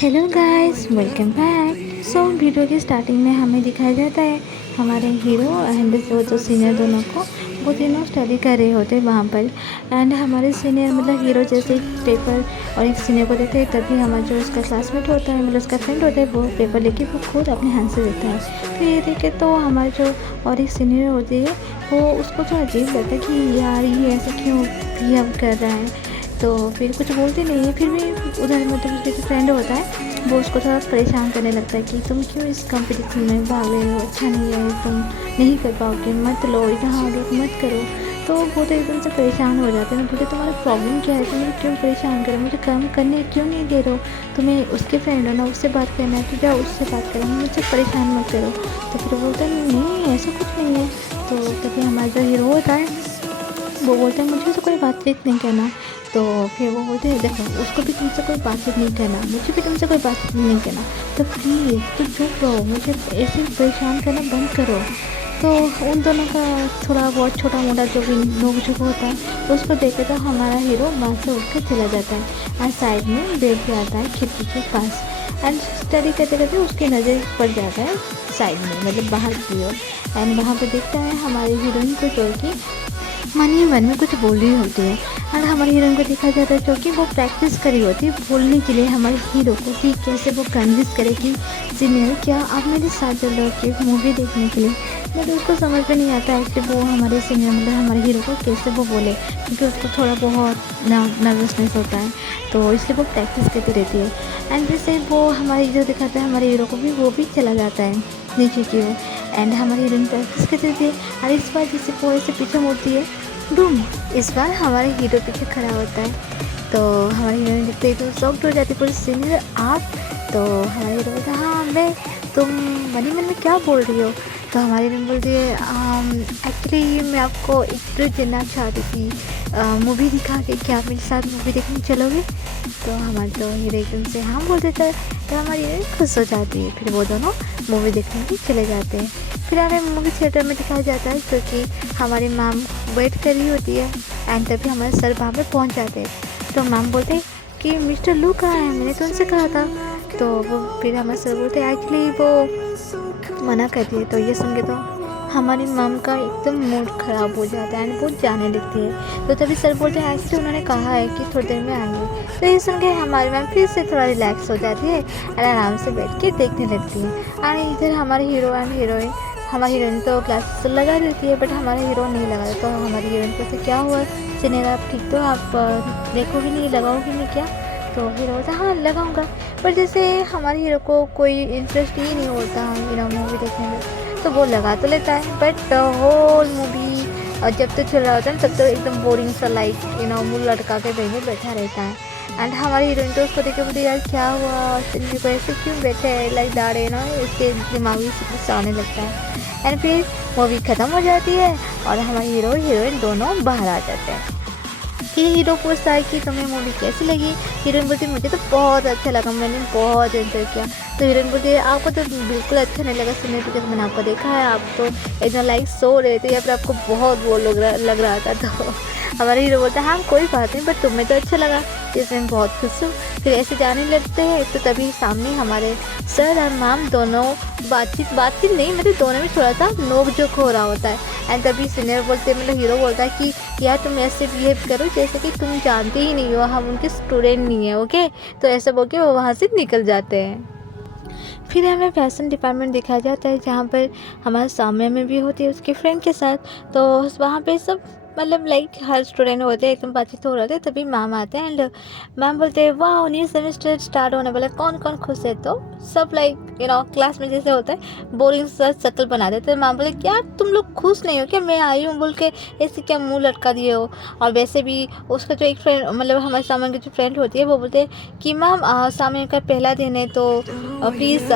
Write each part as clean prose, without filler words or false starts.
Hello guys, welcome back. So video की starting में हमें दिखाया जाता है हमारे हीरो एंड वो जो सीनियर दोनों को वो तीनों स्टडी कर रहे होते हैं वहाँ पर। एंड हमारे सीनियर मतलब हीरो जैसे एक पेपर और एक सीनियर को देते हैं, तभी हमारा जो उसका क्लासमेट होता है मतलब उसका फ्रेंड होता है वो पेपर लेके वो खुद अपने हाथ से देता है। तो ये देखे तो हमारे जो और एक सीनियर होती है वो उसको तो अजीब लगता है कि यार ये ऐसे क्यों बिहेव कर रहा है। तो फिर कुछ बोलती नहीं है, फिर भी उधर मतलब उसके जो फ्रेंड होता है वो उसको थोड़ा परेशान करने लगता है कि तुम क्यों इस कंपटीशन में भाग रहे हो, अच्छा नहीं है, तुम नहीं कर पाओगे, मत लो, यहाँ आगे मत करो। तो वो तो एकदम से परेशान हो जाते हैं, बोलते तुम्हारा प्रॉब्लम क्या है, तुम मुझे क्यों परेशान करो, मुझे काम करने क्यों नहीं दे रहे हो, तुम्हें उसके फ्रेंड हो ना, उससे बात करना है तो जाओ उससे बात करो, मुझे परेशान मत करो। तो फिर बोलता है नहीं ऐसा कुछ नहीं है। तो तभी हमारा जो हीरो होता है वो बोलते हैं मुझे तो कोई बातचीत नहीं करना। तो फिर वो बोलते हैं देखो उसको भी तुमसे कोई बातचीत नहीं करना, मुझे भी तुमसे कोई बातचीत नहीं करना, तो प्लीज़ तुम चुप रहो, मुझे ऐसे परेशान करना बंद करो। तो उन दोनों का थोड़ा बहुत छोटा मोटा जो भी नोक झोंक होता है उसको देखे तो हमारा हीरो वहाँ से उठ कर चला जाता है और साइड में बैठ जाता है खिड़की के पास। एंड स्टडी करते करते उसकी नज़र पड़ जाता है साइड में मतलब बाहर की ओर। एंड वहाँ पे देखता है हमारी हीरोइन को जो कि मन ही मन में कुछ बोल रही होती है। और हमारे हीरोइन को देखा जाता है जो कि वो प्रैक्टिस करी होती है बोलने के लिए हमारे हीरो को कि कैसे वो कन्विंस करे कि सीनियर क्या आप मेरे साथ चल रहे हो कि मूवी देखने के लिए। बट उसको समझ में नहीं आता है कि वो हमारे सीनियर मतलब हमारे हीरो को कैसे वो बोले, क्योंकि उसको थोड़ा बहुत नर्वसनेस होता है तो इसलिए वो प्रैक्टिस करती रहती है। एंड जैसे वो हमारे जो दिखाता है हमारे हीरो को भी वो भी चला जाता है नीचे की ओर। एंड हमारी हीरोइन प्रैक्टिस करती रहती है और इस बार जैसे वो ऐसे पीछे मुड़ती है बूम, इस बार हमारे हीरो पीछे खड़ा होता है। तो हमारी हीरोइन देखते ही तो शॉक्ड हो जाती है, पूरी सीनियर आप। तो हमारे हीरो बोलता है हाँ मैं, तुम मन ही मन में क्या बोल रही हो। तो हमारी हीरोइन बोलती है एक्चुअली मैं आपको एक ट्रिप देना चाहती थी, मूवी दिखा के क्या आप मेरे साथ मूवी देखने चलोगे। तो हमारे तो हीरो एकदम से हाँ बोल देता है। तो हमारी हीरोइन खुश हो जाती है, फिर वो दोनों मूवी देखने के चले जाते हैं। फिर हमें मूवी थिएटर में दिखाया जाता है क्योंकि हमारी मैम वेट कर रही होती है। एंड तभी हमारे सर वहाँ पे पहुँच जाते हैं। तो मैम बोलते हैं कि मिस्टर लू कहाँ है, मैंने तो उनसे कहा था। तो वो फिर हमारे सर बोलते हैं एक्चुअली वो मना कर दिए। तो ये सुन के तो हमारी मैम का एकदम मूड ख़राब हो जाता है एंड वो जाने लगती है। तो तभी सर बोलते हैं एक्चुअली उन्होंने कहा है कि थोड़ी देर में आएंगे। तो ये सुन के हमारी मैम फिर से थोड़ा रिलैक्स हो जाती है और आराम से बैठ के देखने लगती है। और इधर हमारे हीरो एंड हीरोइन, हमारी हीरोइन तो क्लास लगा देती है बट हमारा हीरो नहीं लगा। तो हमारी हीरोइन को से क्या हुआ सीनियर आप ठीक तो आप देखोगे नहीं, लगाओगे नहीं क्या। तो हीरो बोलता हाँ लगाऊंगा। पर जैसे हमारे हीरो को कोई इंटरेस्ट ही नहीं होता मूवी देखने में, तो वो लगा तो लेता है बट द होल मूवी और जब तक चल रहा होता है तब तो एकदम बोरिंग सा लाइक मुँह लटका के वहीं बैठा रहता है। एंड हमारी हीरोइन तो उसको देख के बोलती यार क्या हुआ, सिंधी को ऐसे क्यों बैठे है लाइक दाड़े इसके दिमागी से आने लगता है। एंड फिर मूवी ख़त्म हो जाती है और हमारे हीरो हीरोइन दोनों बाहर आ जाते हैं। फिर हीरो पूछता है कि तुम्हें मूवी कैसी लगी। हीरोइन बोलती है मुझे तो बहुत अच्छा लगा, मैंने बहुत एंजॉय किया। तो हीरोइन बोलती है आपको तो बिल्कुल अच्छा नहीं लगा सुनने के, मैंने आपको देखा है आप तो एकदम लाइक सो रहे थे या फिर आपको बहुत बोर लग रहा था। तो हमारे हीरो बोलता है हाँ कोई बात नहीं बट तुम्हें तो अच्छा लगा, इसमें मैं बहुत खुश हूँ। फिर ऐसे जाने लगते हैं तो तभी सामने हमारे सर और मैम दोनों बातचीत नहीं मतलब दोनों में थोड़ा सा नोक झोंक हो रहा होता है। एंड तभी सीनियर बोलते मतलब हीरो बोलता है कि यार तुम ऐसे बिहेव करो जैसे कि तुम जानते ही नहीं हो, हम उनके स्टूडेंट नहीं है ओके। तो ऐसा बोल के वो वहाँ से निकल जाते हैं। फिर हमें फैशन डिपार्टमेंट दिखाया जाता है जहाँ पर हमारे सामने में भी होती है उसके फ्रेंड के साथ। तो वहाँ पे सब मतलब लाइक हर स्टूडेंट होते हैं एकदम बातचीत हो रहे थे, तभी मैम आते हैं एंड मैम बोलते हैं वाह न्यू सेमेस्टर स्टार्ट होने वाला, कौन कौन खुश है। तो सब लाइक क्लास में जैसे होता है बोरिंग सा शक्ल बना देते हैं। मैम बोले क्या तुम लोग खुश नहीं हो क्या, मैं आई हूँ बोल के ऐसे क्या मुंह लटका दिए हो। और वैसे भी उसका जो एक फ्रेंड मतलब हमारे सामने की जो फ्रेंड होती है वो बोलते हैं कि मैम सामने का पहला दिन है तो प्लीज़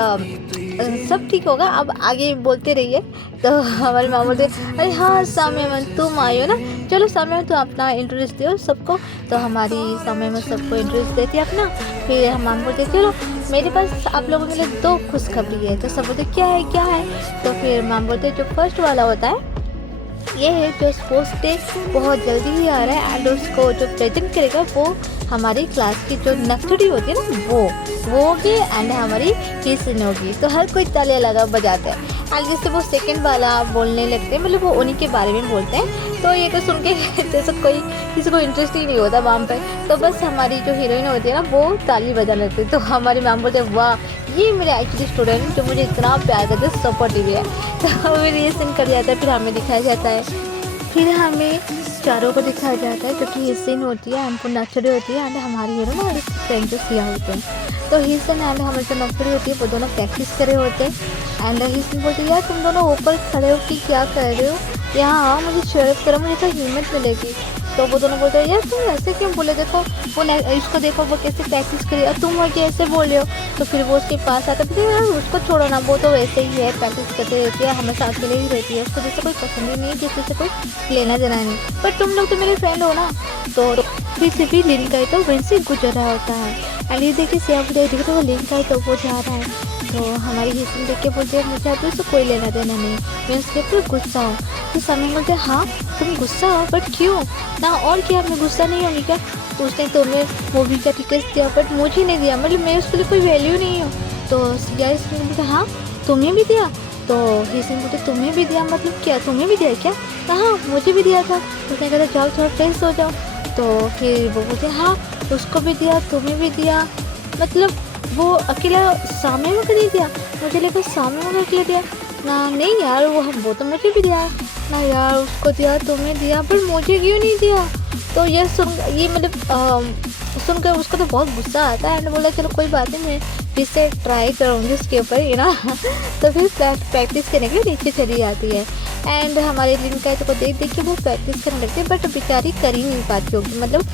सब ठीक होगा, अब आगे बोलते रहिए। तो हमारे माँ बोलते अरे हाँ सामने में तुम आई हो ना, चलो सामने में तुम अपना इंट्रोड्यूस दो सबको। तो हमारी सामने में सबको इंट्रोड्यूस देती है अपना। फिर हम माम बोलते चलो मेरे पास आप लोगों के लिए 2 खुशखबरी है। तो सब बोलते क्या है। तो फिर माम बोलते जो फर्स्ट वाला होता है ये है जो स्पोर्ट्स डे बहुत जल्दी ही आ रहा है एंड उसको जो प्रेजेंट करेगा वो हमारी क्लास की जो नक्सड़ी होती है ना वो होगी एंड हमारी हिसन होगी। तो हर कोई तालियां लगा बजाता है एंड जिससे वो सेकंड वाला बोलने लगते हैं, मतलब वो उन्हीं के बारे में बोलते हैं। तो ये तो सुन के जैसे कोई किसी को इंटरेस्ट ही नहीं होता वहाँ पे, तो बस हमारी जो हीरोइन होती है ना वो ताली बजा लेती है। तो हमारी मैम बोलते हैं वाह ये मेरे एक्चुअली स्टूडेंट जो मुझे इतना प्यार करते हैं, सपोर्टिव है। तो फिर ये सीन कर जाता है, फिर हमें दिखाया जाता है, फिर हमें चारों को दिखाया जाता है, क्योंकि हिसन होती है हमको नक्सड़ी होती है एंड हमारी हीरो ना फ्रेंड जो सिया होते हैं। तो हिसन एंड हमारी जो नक्सड़ी होती है वो दोनों प्रैक्टिस करे होते हैं एंड हिसन बोलती है यार तुम दोनों ऊपर खड़े हो कि क्या कर रहे हो, यहाँ आओ मुझे चेयरअप करो, मुझे तो हिम्मत मिलेगी। तो वो दोनों बोलते हैं यार तुम ऐसे क्यों बोले, देखो वो इसको देखो वो कैसे प्रैक्टिस करे और तुम वो कैसे बोल रहे हो। तो फिर वो उसके पास आता है, यार उसको छोड़ो ना, वो तो वैसे ही है, प्रैक्टिस करते रहती है, हमेशा अकेले ही रहती है, उसको जैसे कोई पसंद ही नहीं, किसी से कोई लेना देना नहीं, पर तुम लोग तो मेरे फ्रेंड हो ना। तो फिर से भी लिन का तो वहीं से गुजर रहा होता है एंड ये देखिए सियाफ देखिए तो वो लिन का तो वो जा रहा है। तो हमारी हिसन देख के बोलते हैं मुझे अभी उससे कोई लेना देना नहीं, मैं उसके ऊपर गुस्सा हूँ। तो समय बोलते हैं हाँ तुम गुस्सा हो, बट क्यों ना, और क्या मैं गुस्सा नहीं होंगी क्या, उसने तुम्हें मूवी का टिकट दिया बट मुझे नहीं दिया, मतलब मैं उसके लिए कोई वैल्यू नहीं हूँ। तो सिया इसने बोलते हाँ तुम्हें भी दिया। तो हिसन बोलते तुम्हें भी दिया मतलब क्या, तुम्हें भी दिया क्या, हाँ मुझे भी दिया था। उसने कहता जाओ थोड़ा फ्रेश हो जाओ। तो फिर वो बोलते हाँ उसको भी दिया तुम्हें भी दिया, मतलब वो अकेला सामने में नहीं दिया, मुझे लेकर सामने में अकेला दिया ना, नहीं यार वो तो मुझे भी दिया है ना, यार उसको दिया तुम्हें दिया पर मुझे क्यों नहीं दिया। तो ये मतलब सुनकर उसको तो बहुत गुस्सा आता है एंड बोला चलो कोई बात नहीं, मैं फिर से ट्राई करूँगी उसके ऊपर यू ना। तो फिर प्रैक्टिस करने के लिए नीचे चली जाती है एंड हमारे लिन का तो देख के वो प्रैक्टिस करने लगती है, बट बेचारी कर ही नहीं पाती होगी, मतलब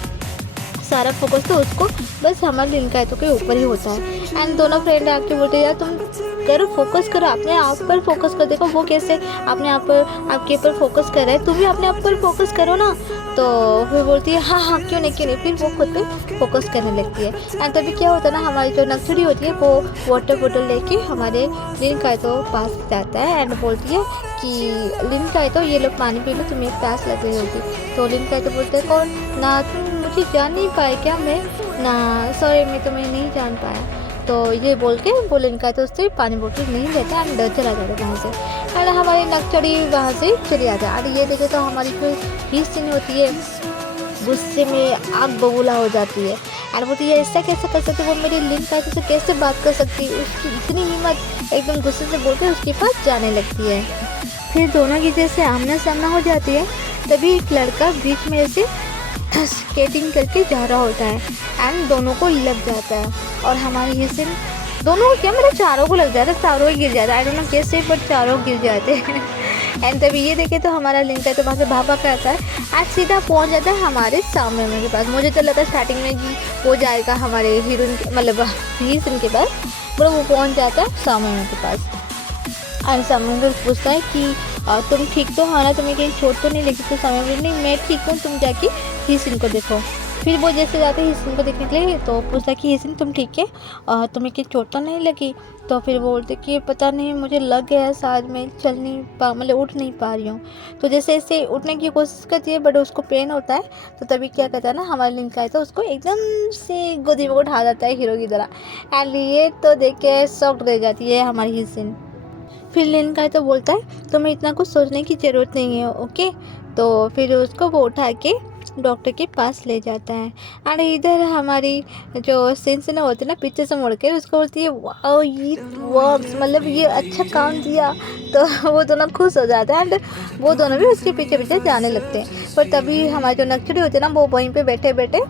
सारा फोकस तो उसको बस हमारे लिन का के ऊपर ही होता है। एंड दोनों फ्रेंड आके बोलते हैं यार तुम करो फोकस करो, अपने आप पर फोकस कर, देखो वो कैसे अपने आप पर आपके ऊपर फोकस कर रहा है, तुम भी अपने आप पर फोकस करो ना। तो फिर बोलती है हाँ हाँ क्यों नहीं, फिर वो खुद पे फोकस करने लगती है। एंड तभी क्या होता है ना, हमारी जो नक्सड़ी होती है वो वाटर बोतल लेके हमारे लिन का तो पास जाता है एंड बोलती है कि लिन का तो ये लोग पानी पी लो, तुम्हें प्यास लग रही होगी। तो लिन का तो बोलते हैं कौन ना, तुम मुझे जान नहीं पाए क्या, मैं ना सॉरी मैं तुम्हें नहीं जान पाया। तो ये बोल के वो लिन का तो उससे पानी बोतल नहीं लेता एंड चला जाता है वहाँ से एंड हमारी नक्सड़ी वहाँ से चली जाती है। और ये देखे तो हमारी जो हिसन होती है गुस्से में आग बबूला हो जाती है एंड बोलती है ऐसा कैसे कर सकती, वो मेरी लिन का से कैसे बात कर सकती, उसकी इतनी हिम्मत, एकदम गुस्से से बोल के उसके पास जाने लगती है। फिर दोनों की जैसे आमना सामना हो जाती है, तभी एक लड़का बीच में ऐसे स्केटिंग करके जा रहा होता है एंड दोनों को लग जाता है और हमारी हिसन दोनों को क्या मतलब चारों को लग जाता है, चारों ही गिर जाता है, आई डोंट नो कैसे बट चारों गिर जाते हैं। एंड तभी ये देखे तो हमारा लिंक है तो वहाँ से भापा करता है आज सीधा पहुँच जाता है हमारे सामने के पास। मुझे तो लगा स्टार्टिंग में कि वो जाएगा हमारे हीरोइन मतलब हिसन के पास, बट वो पहुँच जाता है सामने के पास एंड सामने पूछता है कि तुम ठीक तो हो ना, तुम्हें कहीं चोट तो नहीं लगी। तो समय बोलती नहीं मैं ठीक हूँ, तुम जाके हिसन को देखो। फिर वो जैसे जाते हैं हिसन को देखने के लिए तो पूछता कि हिसन तुम ठीक है, तुम्हें कहीं चोट तो नहीं लगी। तो फिर वो बोलते कि पता नहीं मुझे लग गया है शायद, मैं चल नहीं पा मतलब उठ नहीं पा रही हूँ। तो जैसे ऐसे उठने की कोशिश करती है बट उसको पेन होता है। तो तभी क्या कहता है ना हमारे लिंक का है तो उसको एकदम से गोदी में उठा जाता है हीरो की तरह एंड ये तो देख के शॉक्ड रह जाती है हमारी हिसन। फिर लिन का तो बोलता है तुम्हें इतना कुछ सोचने की ज़रूरत नहीं है ओके। तो फिर उसको वो उठा के डॉक्टर के पास ले जाता है एंड इधर हमारी जो सिंस ने होती है ना पीछे से मुड़ के उसको बोलती है वाओ ये वर्क्स, मतलब ये अच्छा काम दिया। तो वो दोनों खुश हो जाते हैं एंड वो दोनों भी उसके पीछे पीछे जाने लगते हैं। पर तभी हमारी जो नक्सड़ी होती है ना वो वहीं पे बैठे बैठे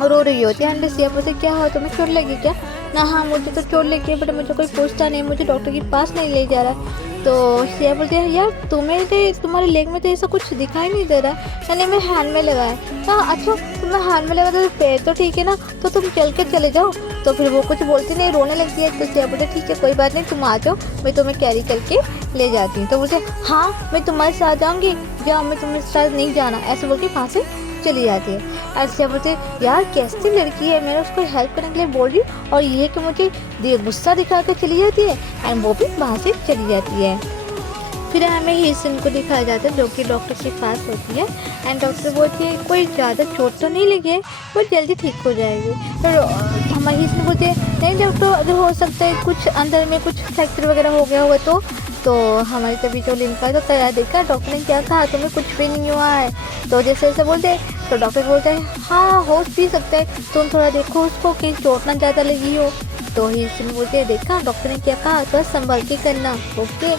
रो रही होती है एंड सिया पूछे क्या हो तुम्हें चोट लगी क्या ना, हाँ मुझे तो चोट लगी है बट मुझे कोई पूछता नहीं, मुझे डॉक्टर के पास नहीं ले जा रहा। तो सिया बोलते हैं यार तुम्हारे लेग में तो ऐसा कुछ दिखाई नहीं दे रहा, यानी मैं हैंड में लगाया। हाँ अच्छा तुम्हें हैंड में लगा तो पैर तो ठीक है ना, तो तुम चल के चले जाओ। तो फिर वो कुछ बोलती नहीं, रोने लगती है। तो सिया बोलते ठीक है कोई बात नहीं, तुम आ जाओ मैं तुम्हें कैरी करके ले जाती हूँ। तो बोलते हाँ मैं तुम्हारे साथ जाऊँगी, जाओ मैं तुम्हारे साथ नहीं जाना, ऐसे बोल के वहाँ से चली जाती है। ऐसे बोलते यार कैसी लड़की है, मैं उसको हेल्प करने के लिए बोल रही हूँ और ये कि मुझे गुस्सा दिखा कर चली जाती है एंड वो भी वहाँ से चली जाती है। फिर हमें ही सीन को दिखाया जाता है जो कि डॉक्टर के पास होती है एंड डॉक्टर बोलती है कोई ज़्यादा चोट तो नहीं लगी है, वो जल्दी ठीक हो जाएगी। तो हमारी सीन बोलती है नहीं डॉक्टर, अगर हो सकता है कुछ अंदर में कुछ फ्रैक्चर वगैरह हो गया होगा तो हमारी तभी जो लिनका तो तैयार देखा डॉक्टर ने क्या कहा, तुम्हें कुछ भी नहीं हुआ है। तो जैसे ऐसे बोलते तो डॉक्टर बोलते हैं हाँ हो भी सकता है, तुम थोड़ा देखो उसको कि चोट ना ज़्यादा लगी हो। तो ही सीन बोलते हैं देखा डॉक्टर ने क्या कहा, तो संभल के करना, ओके।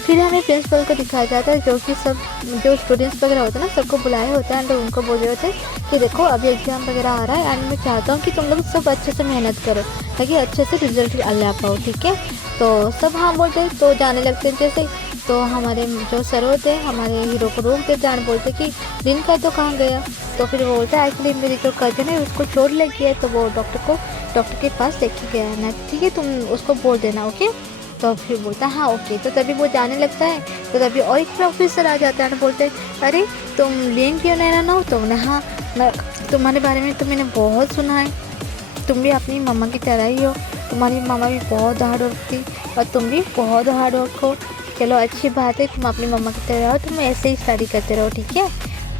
फिर हमें प्रिंसिपल को दिखाया जाता है जो कि सब जो स्टूडेंट्स वगैरह होते हैं ना सबको बुलाए होते हैं एंड उनको बोल रहे होते हैं कि देखो अभी एग्ज़ाम वगैरह आ रहा है एंड मैं चाहता हूँ कि तुम लोग सब अच्छे से मेहनत करो ताकि अच्छे से रिजल्ट ला पाओ, ठीक है। तो सब हाँ बोलते हैं, तो जाने लगते हैं जैसे। तो हमारे जो सर होते हैं हमारे हीरो को रोक देते हैं एंड बोलते कि लिनका तो कहाँ गया। तो फिर वो बोलता है एक्चुअली मेरी जो कजन है उसको चोट लगी है, तो वो डॉक्टर के पास लेके गया है ना, ठीक है तुम उसको बोल देना, ओके। तो फिर बोलता है हाँ ओके। तो तभी वो जाने लगता है, तो तभी और एक प्रोफेसर आ जाता है और बोलते हैं अरे तुम लिंक क्यों नहीं ना हो। तो मैंने हाँ मैं तुम्हारे बारे में तो मैंने बहुत सुना है, तुम भी अपनी मम्मा की तरह ही हो, तुम्हारी मम्मा भी बहुत हार्ड वर्क थी और तुम भी बहुत हार्ड वर्क हो। चलो अच्छी बात है, तुम अपनी मम्मा की तरह हो, तुम ऐसे ही स्टडी करते रहो, ठीक है।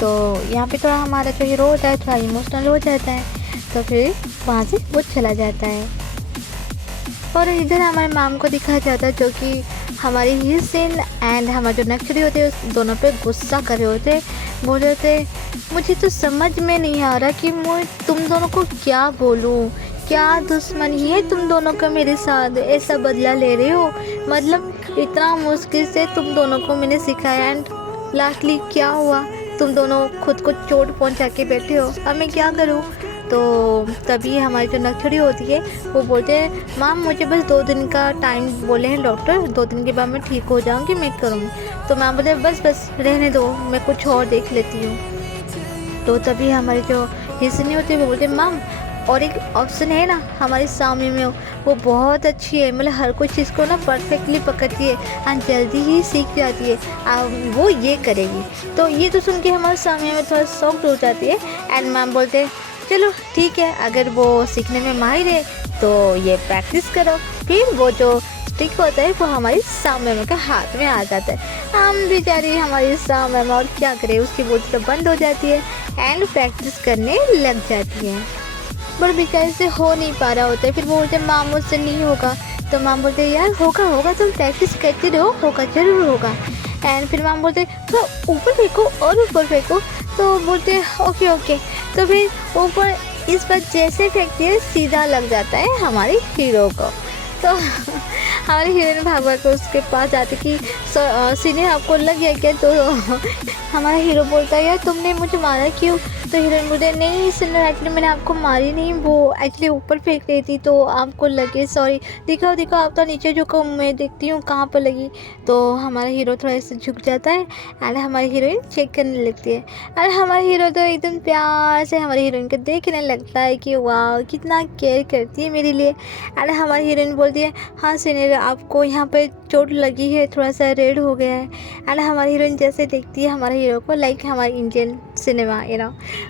तो यहाँ पे थोड़ा हमारा जो हीरो होता है थोड़ा इमोशनल हो जाता है, तो फिर वहाँ से वो चला जाता है। और इधर हमारे माम को दिखाया जाता है जो कि हमारी ही सीन एंड हमारे जो नक्शरी होते हैं उस दोनों पे गुस्सा कर रहे होते, बोल रहे थे मुझे तो समझ में नहीं आ रहा कि मैं तुम दोनों को क्या बोलूँ, क्या दुश्मनी है तुम दोनों का मेरे साथ, ऐसा बदला ले रहे हो। मतलब इतना मुश्किल से तुम दोनों को मैंने सिखाया एंड लास्टली क्या हुआ, तुम दोनों खुद को चोट पहुंचा के बैठे हो, अब मैं क्या करूं। तो तभी हमारी जो नक्शरी होती है वो बोलते हैं माम मुझे बस 2 दिन का टाइम बोले हैं डॉक्टर, 2 दिन के बाद मैं ठीक हो जाऊंगी, मैं करूँगी। तो माम बोलते बस रहने दो, मैं कुछ और देख लेती हूँ। तो तभी हमारी जो हिस्से होती है वो बोलते माम और एक ऑप्शन है ना हमारे सामने में, वो बहुत अच्छी है, मतलब हर कोई चीज़ को ना परफेक्टली पकड़ती है और जल्दी ही सीख जाती है, वो ये करेगी। तो ये तो सुन के हमारे सामने में थोड़ा शॉक्ड हो जाती है एंड मैम बोलते हैं चलो ठीक है, अगर वो सीखने में माहिर है तो ये प्रैक्टिस करो। फिर वो जो स्टिक होता है वो हमारी सामने में का हाथ में आ जाता है, हम बेचारी हमारी सामने में और क्या करें, उसकी बोझ तो बंद हो जाती है एंड प्रैक्टिस करने लग जाती है। पर बेचारे से हो नहीं पा रहा होता है, फिर वो बोलते माम मुझसे नहीं होगा। तो माम बोलते यार होगा तुम प्रैक्टिस करते रहो, होगा जरूर होगा। एंड फिर माम बोलते तो ऊपर फेंको और ऊपर फेंको। तो बोलते ओके। तो फिर ऊपर इस पर जैसे फेंकती है सीधा लग जाता है हमारे हीरो को। तो हमारे हीरोइन भाग भाग कर उसके पास जाती कि सीनियर आपको लग गया क्या। तो हमारा हीरो बोलता है यार तुमने मुझे मारा क्यों। तो हीरोइन बोलते नहीं सीनियर एक्चुअली मैंने आपको मारी नहीं, वो एक्चुअली ऊपर फेंक रही थी तो आपको लगे, सॉरी। दिखाओ आप तो नीचे झुको, मैं देखती हूँ कहाँ पर लगी। तो हमारा हीरो थोड़ा ऐसे झुक जाता है एंड हमारी हीरोइन चेक करने लगती है। और हमारा हीरो तो एकदम प्यार से हमारी हीरोइन को देखने लगता है कि वाह कितना केयर करती है मेरे लिए। एंड हमारी हीरोइन बोलती है हाँ सीनियर आपको यहाँ पे चोट लगी है, थोड़ा सा रेड हो गया है। एंड हमारी हीरोइन जैसे देखती है हमारे हीरो को, लाइक हमारे इंडियन सिनेमा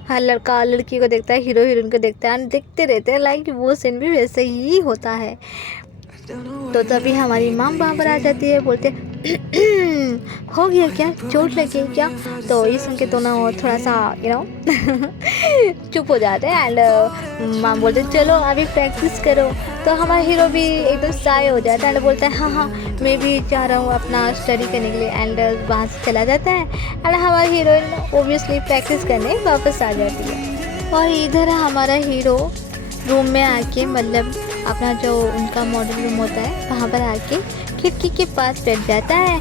हर लड़का लड़की को देखता है, हीरो हीरोइन को देखता है एंड देखते रहते हैं, लाइक वो सीन भी वैसे ही होता है। तो तभी हमारी माम वहाँ पर आ जाती है, बोलते हो गया क्या, चोट लगी क्या। तो ये सुन के दोनों थोड़ा सा चुप हो जाते हैं एंड माम बोलते चलो अभी प्रैक्टिस करो। तो हमारा हीरो भी एकदम शाय हो जाता है एंड बोलता है हाँ मैं भी चाह रहा हूँ अपना स्टडी करने के लिए एंड वहाँ से चला जाता है। एंड हमारा हीरोइन ओब्वियसली प्रैक्टिस करने वापस आ जाती है। और इधर हमारा हीरो रूम में आके, मतलब अपना जो उनका मॉडल रूम होता है वहाँ पर आके खिड़की के पास बैठ जाता है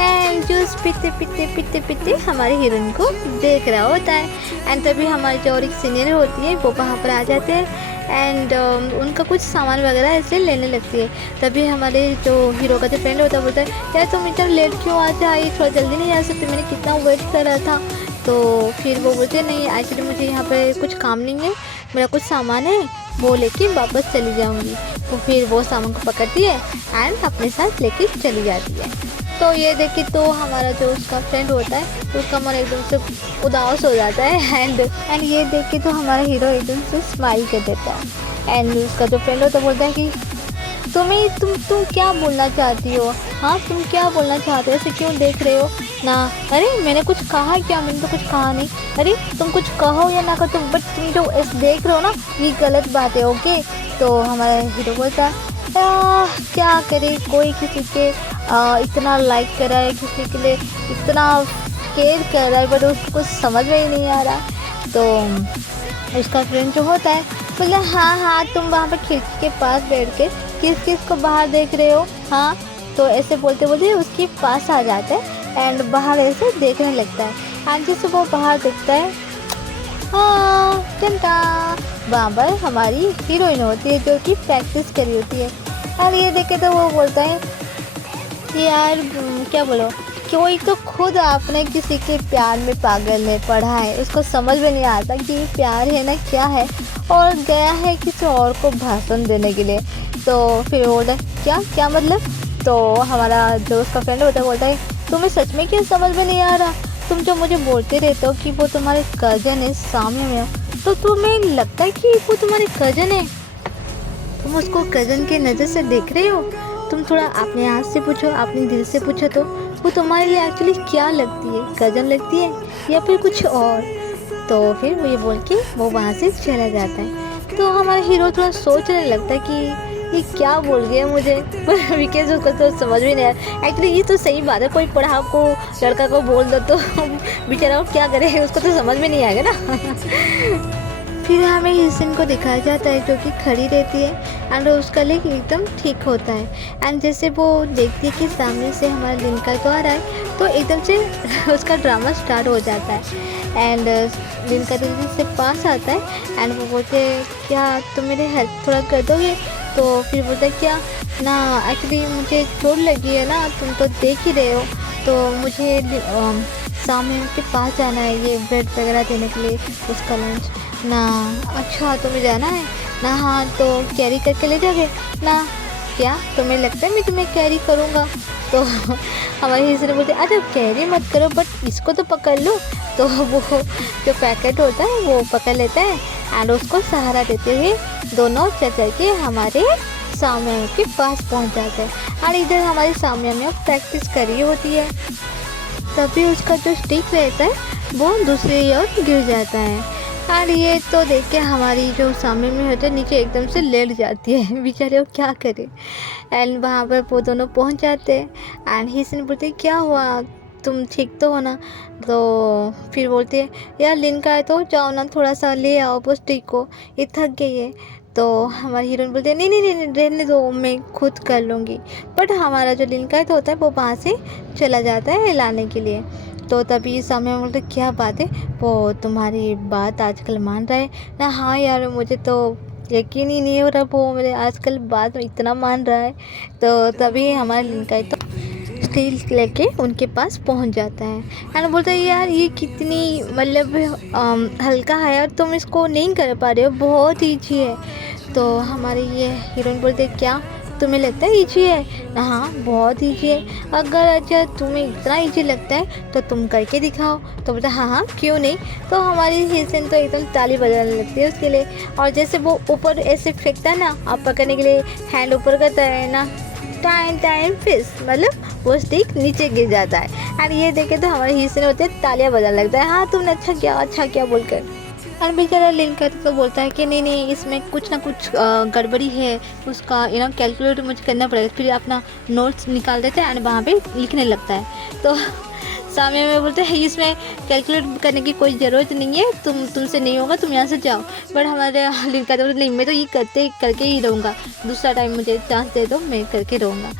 एंड जूस पीते हमारे हीरोइन को देख रहा होता है। एंड तभी हमारी जो और एक सीनियर होती है वो वहाँ पर आ जाते हैं एंड उनका कुछ सामान वगैरह ऐसे लेने लगती है। तभी हमारे जो हीरो का जो फ्रेंड होता है बोलता है यार तुम इतना लेट क्यों आ जाए, थोड़ा जल्दी नहीं आ सकते, मैंने कितना वेट कर रहा था। तो फिर वो बोलते नहीं एक्चुअली मुझे यहाँ पे कुछ काम नहीं है, मेरा कुछ सामान है वो लेके वापस चली जाऊँगी। तो फिर वो सामान को पकड़ती है एंड अपने साथ लेके चली जाती है। तो ये देख के तो हमारा जो उसका फ्रेंड होता है तो उसका मन एकदम से उदास हो जाता है एंड ये देख के तो हमारा हीरो एकदम से स्माइल कर देता है एंड उसका जो फ्रेंड होता है बोलता है कि तुम क्या बोलना चाहती हो? हाँ, तुम क्या बोलना चाहते हो? ऐसे क्यों देख रहे हो ना? अरे मैंने कुछ कहा क्या? मैंने तो कुछ कहा नहीं। अरे तुम कुछ कहो या ना कहो, बट तुम जो ऐसे देख रहे हो ना, ये गलत बात है, ओके? तो हमारा हीरो बोलता क्या करे, कोई किसी के इतना लाइक कर रहा है, किसी के लिए इतना केयर कर रहा है, बट उसको कुछ समझ में ही नहीं आ रहा। तो उसका फ्रेंड जो होता है बोला हाँ, तुम वहाँ पर खिड़की के पास बैठ के किस को बाहर देख रहे हो? हाँ, तो ऐसे बोलते बोलते उसके पास आ जाता है एंड बाहर ऐसे देखने लगता है। एंड जैसे वो बाहर देखता है, हाँ टंटा, वहाँ पर हमारी हीरोइन होती है जो कि प्रैक्टिस करी होती है। और ये देखे तो वो बोलता है कि यार क्या बोलो, कोई तो खुद आपने किसी के प्यार में पागल है पढ़ा है, उसको समझ में नहीं आता कि प्यार है ना क्या है, और गया है किसी और को भाषण देने के लिए। तो फिर वो बोलता है क्या मतलब? तो हमारा जो उसका फ्रेंड होता है बोलता है तुम्हें सच में क्या समझ में नहीं आ रहा? तुम जो मुझे बोलते रहते हो कि वो तुम्हारे कज़न है, सामने में हो, तो तुम्हें लगता है कि वो तुम्हारे कज़न है? तुम उसको कज़न के नज़र से देख रहे हो? तुम थोड़ा अपने हाथ से पूछो, अपने दिल से पूछो तो वो तुम्हारे लिए एक्चुअली क्या लगती है? कज़न लगती है या फिर कुछ और? तो फिर वो ये बोल के वो वहाँ से चला जाता है। तो हमारा हीरो थोड़ा सोचने लगता है कि ये क्या बोल गया मुझे, पर विकेश उसको तो समझ भी नहीं आया। एक्चुअली ये तो सही बात है, कोई पढ़ा को लड़का को बोल दो तो बेचारा वो क्या करे, उसको तो समझ में नहीं आएगा ना। फिर हमें हिसन को दिखाया जाता है जो कि खड़ी रहती है एंड उसका लेग एकदम ठीक होता है। एंड जैसे वो देखती है कि सामने से हमारा लिनका तो आ रहा है, तो एकदम से उसका ड्रामा स्टार्ट हो जाता है। एंड लिनका दीदी से पास आता है एंड वो बोलते क्या तुम मेरे हेल्प थोड़ा कर दोगे? तो फिर बोलता है क्या ना, एक्चुअली मुझे चोट लगी है ना, तुम तो देख ही रहे हो, तो मुझे सामने के पास जाना है ये ब्रेड वगैरह देने के लिए, उसका लंच ना। अच्छा तुम्हें जाना है ना? हाँ, तो कैरी करके ले जाओगे ना? क्या तुम्हें लगता है मैं तुम्हें कैरी करूँगा? तो हमारे हिस्से ने बोलते अच्छा कैरी मत करो, बट इसको तो पकड़ लो। तो वो जो पैकेट होता है वो पकड़ लेता है एंड उसको सहारा देते हुए दोनों चल के हमारे सामने के पास पहुंच जाते हैं। और इधर हमारे सामने में प्रैक्टिस करी होती है, तभी उसका जो स्टिक रहता है वो दूसरी ओर गिर जाता है। और ये तो देख के हमारी जो सामने में होता है नीचे एकदम से लेट जाती है, बेचारे वो क्या करे। एंड वहाँ पर वो दोनों पहुँच जाते हैं एंड हिसन बोलते क्या हुआ, तुम ठीक तो हो ना? तो फिर बोलते हैं यार लिनका है तो जाओ ना, थोड़ा सा ले आओ वो स्टिक को, ये थक गई है। तो हमारी हीरोइन बोलती है नहीं रहने दो, मैं खुद कर लूँगी। बट हमारा जो लिनका है तो होता है वो वहाँ से चला जाता है लाने के लिए। तो तभी सामने बोलते क्या बात है, वो तुम्हारी बात आजकल मान रहा है ना? हाँ यार मुझे तो यकीन ही नहीं हो रहा वो मेरे आजकल बात में इतना मान रहा है। तो तभी हमारा लिनका है तो स्टील लेके उनके पास पहुंच जाता है एंड बोलता है यार ये कितनी मतलब हल्का है और तुम इसको नहीं कर पा रहे हो, बहुत ईजी है। तो हमारे ये हीरोइन बोलते क्या तुम्हें लगता है ईजी है? हाँ बहुत ईजी है, अगर अच्छा तुम्हें इतना ईजी लगता है तो तुम करके दिखाओ। तो बोलता हाँ क्यों नहीं। तो हमारी हिसन तो एकदम ताली बजाने लगती है उसके लिए, और जैसे वो ऊपर ऐसे फेंकता है ना, आप पकड़ने के लिए हैंड ऊपर करता है ना, टाइम फिश मतलब वो स्टिक नीचे गिर जाता है। एंड ये देखे तो हमारे हिस्से होते हैं तालियां बजाने लगता है, हाँ तुमने अच्छा किया बोलकर। और बेचारा लिनका तो बोलता है कि नहीं इसमें कुछ ना कुछ गड़बड़ी है, उसका कैलकुलेट मुझे करना पड़ेगा। फिर अपना नोट्स निकाल देते हैं एंड वहाँ पे लिखने लगता है। तो सामने में बोलते हैं इसमें कैलकुलेट करने की कोई ज़रूरत नहीं है, तुमसे नहीं होगा, तुम यहाँ से जाओ। बट हमारे लिनका तो नहीं, मैं तो ये करके ही रहूँगा, दूसरा टाइम मुझे चांस दे दो, मैं करके रहूँगा।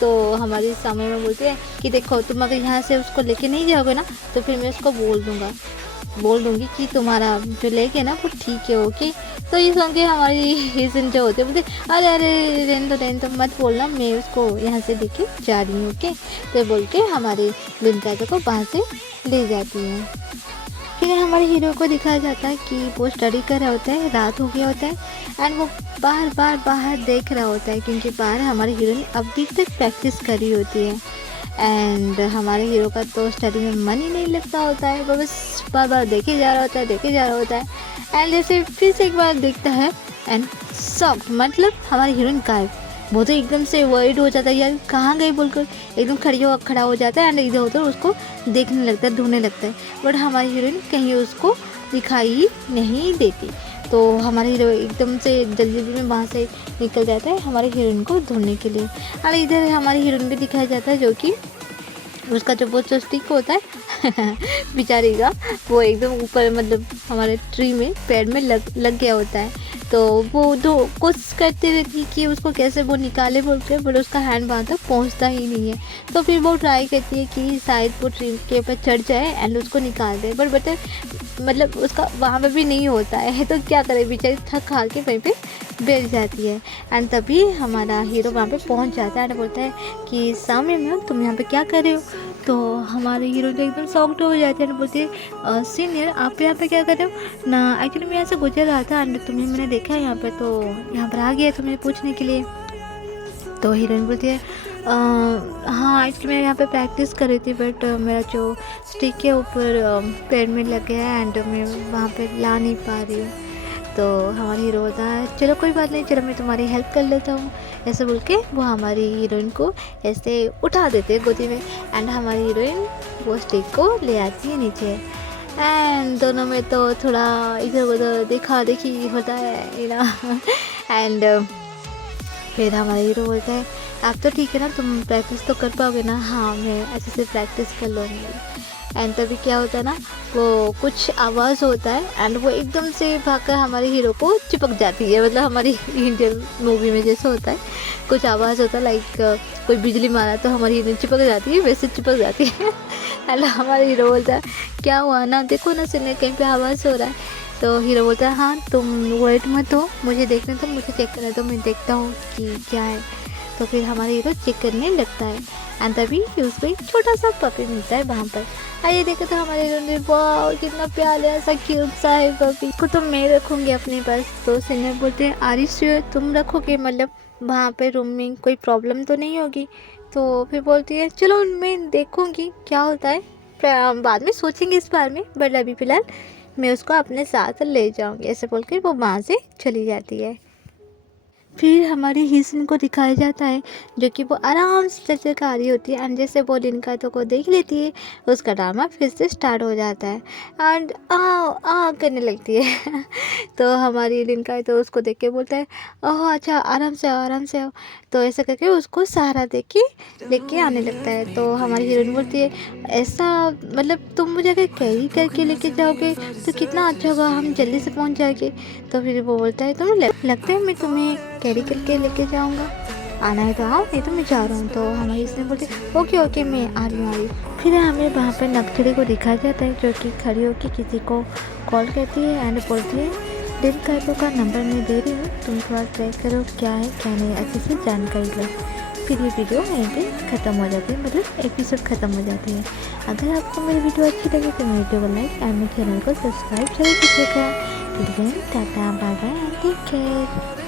तो हमारे सामने में बोलते हैं कि देखो तुम अगर यहाँ से उसको लेके नहीं जाओगे ना तो फिर मैं उसको बोल दूँगी कि तुम्हारा जो लेग है ना वो ठीक है, ओके। तो ये सुन के हमारी हिसन जो होते बोलते अरे रहने दो मत बोलना, मैं उसको यहाँ से लेके जा रही हूँ, ओके। तो बोल के हमारे लिनका को वहाँ से ले जाती है। फिर हमारे हीरो को दिखाया जाता है कि वो स्टडी कर रहा होता है, रात हो गया होता है एंड वो बाहर देख रहा होता है, क्योंकि बाहर हमारे हीरो ने अभी तक प्रैक्टिस करी होती है। एंड हमारे हीरो का तो स्टडी में मन ही नहीं लगता होता है, वो बस बार देखे जा रहा होता है एंड जैसे फिर से एक बार देखता है एंड शॉक्ड, मतलब हमारी हीरोइन गायब। वो तो एकदम से वर्ried हो जाता है, यार कहाँ गई बोलकर एकदम खड़ा हो जाता है एंड इधर उधर उसको देखने लगता है, ढूंढने लगता है। बट हमारी हीरोइन कहीं उसको दिखाई नहीं देती। तो हमारा हीरो एकदम से जल्दी जल्दी में वहाँ से निकल जाता है हमारे हीरोइन को ढूंढने के लिए। और इधर हमारी हीरोइन को दिखाया जाता है जो कि उसका जो वो स्टिक होता है बेचारी का, वो एकदम ऊपर मतलब हमारे ट्री में पेड़ में लग गया होता है। तो वो तो कोशिश करती रहती है कि उसको कैसे वो निकाले बोल के, बट उसका हैंड वहाँ तक पहुँचता ही नहीं है। तो फिर वो ट्राई करती है कि शायद वो ट्री के ऊपर चढ़ जाए एंड उसको निकाल दे, बट बट मतलब उसका वहाँ पे भी नहीं होता है। तो क्या करे, बेचारी थक हार के वहीं पे बैठ जाती है। एंड तभी हमारा हीरो वहाँ पे पहुँच जाता है एंड बोलता है कि सामने मैम तुम यहाँ पे क्या कर रहे हो। तो हमारे हीरो तो एकदम शॉक्ड हो जाते हैं, बोलते हैं सीनियर आप यहाँ पे क्या कर रहे हो ना, एक्चुअली मैं यहाँ से गुजर रहा था एंड तुम्हें मैंने देखा है यहाँ पे, तो यहाँ पर आ गया तुम्हें पूछने के लिए। तो हीरोइन बोलती है हाँ एक्चुअली मैं यहाँ पे प्रैक्टिस कर रही थी, बट मेरा जो स्टिक के ऊपर पैर में लग गया है एंड मैं वहाँ पे ला नहीं पा रही हूँ। तो हमारा हीरो बोलता है चलो कोई बात नहीं, चलो मैं तुम्हारी हेल्प कर लेता हूँ। ऐसे बोल के वो हमारी हीरोइन को ऐसे उठा देते हैं गोदी में एंड हमारी हीरोइन वो स्टिक को ले आती है नीचे। एंड दोनों में तो थोड़ा इधर उधर देखा देखी होता है ना। एंड फिर हमारा हीरो बोलता है आप तो ठीक है ना, तुम प्रैक्टिस तो कर पाओगे ना। हाँ मैं अच्छे से प्रैक्टिस कर लूँगी। एंड तभी क्या होता है ना, वो कुछ आवाज़ होता है एंड वो एकदम से भागकर हमारे हीरो को चिपक जाती है। मतलब हमारी इंडियन मूवी में जैसे होता है कुछ आवाज़ होता है, लाइक कोई बिजली मारा तो हमारी हीरोइन चिपक जाती है, वैसे चिपक जाती है। एंड हमारा हीरो बोलता है क्या हुआ ना, देखो ना सीनियर कहीं पे आवाज़ हो रहा है। तो हीरो बोलता है हाँ तुम वेट मत हो, मुझे देखने दो, मुझे चेक करने दो, मैं देखता हूँ कि क्या है। तो फिर हमारा हीरो चेक करने लगता है एंड तभी उसको एक छोटा सा पपी मिलता है वहाँ पर। आइए देखे तो हमारे हीरो ने वाह कितना प्यारा सा क्यूट सा है पपी को, तो मैं रखूँगी अपने पास। तो सीनियर बोलते हैं आर यू श्योर तुम रखोगे, मतलब वहाँ पे रूम में कोई प्रॉब्लम तो नहीं होगी। तो फिर बोलती है चलो मैं देखूँगी क्या होता है, बाद में सोचेंगे इस बारे में, बट अभी फ़िलहाल मैं उसको अपने साथ ले जाऊँगी। ऐसे बोल के वो वहाँ से चली जाती है। फिर हमारी हिस्न को दिखाया जाता है जो कि वो आराम से चल चल कर आ रही होती है एंड जैसे वो लिनकातो को देख लेती है उसका ड्रामा फिर से स्टार्ट हो जाता है एंड आ करने लगती है। तो हमारी लिनकातो उसको देख के बोलता है ओह अच्छा आराम से आओ आराम से आओ। तो ऐसा करके उसको सहारा दे के लेके आने लगता है। तो हमारी हीरोइन बोलती है ऐसा मतलब तुम मुझे अगर कैरी करके लेके जाओगे तो कितना अच्छा होगा, हम जल्दी से पहुंच जाएंगे। तो फिर वो बोलता है तुम्हें लगता है मैं तुम्हें कैरी करके लेके जाऊंगा, आना है तो आओ नहीं तो मैं जा रहा हूँ। तो हमारी इसने बोलती ओके ओके मैं आ रही हूँ। फिर हमें वहाँ पर नक्सली को दिखाया जाता है जो कि खड़ी होकर किसी को कॉल करती है एंड बोलती है लिनकातो का नंबर मैं दे रही हूँ, तुम थोड़ा ट्रैक करो क्या है क्या नहीं, अच्छे से जानकारी लो। फिर ये वीडियो यहीं पे ख़त्म हो जाती है, मतलब एपिसोड ख़त्म हो जाती है। अगर आपको मेरी वीडियो अच्छी लगे तो मेरे वीडियो को लाइक एंड मेरे चैनल को सब्सक्राइब जरूर कीजिएगा। Till then tata bye bye and take care.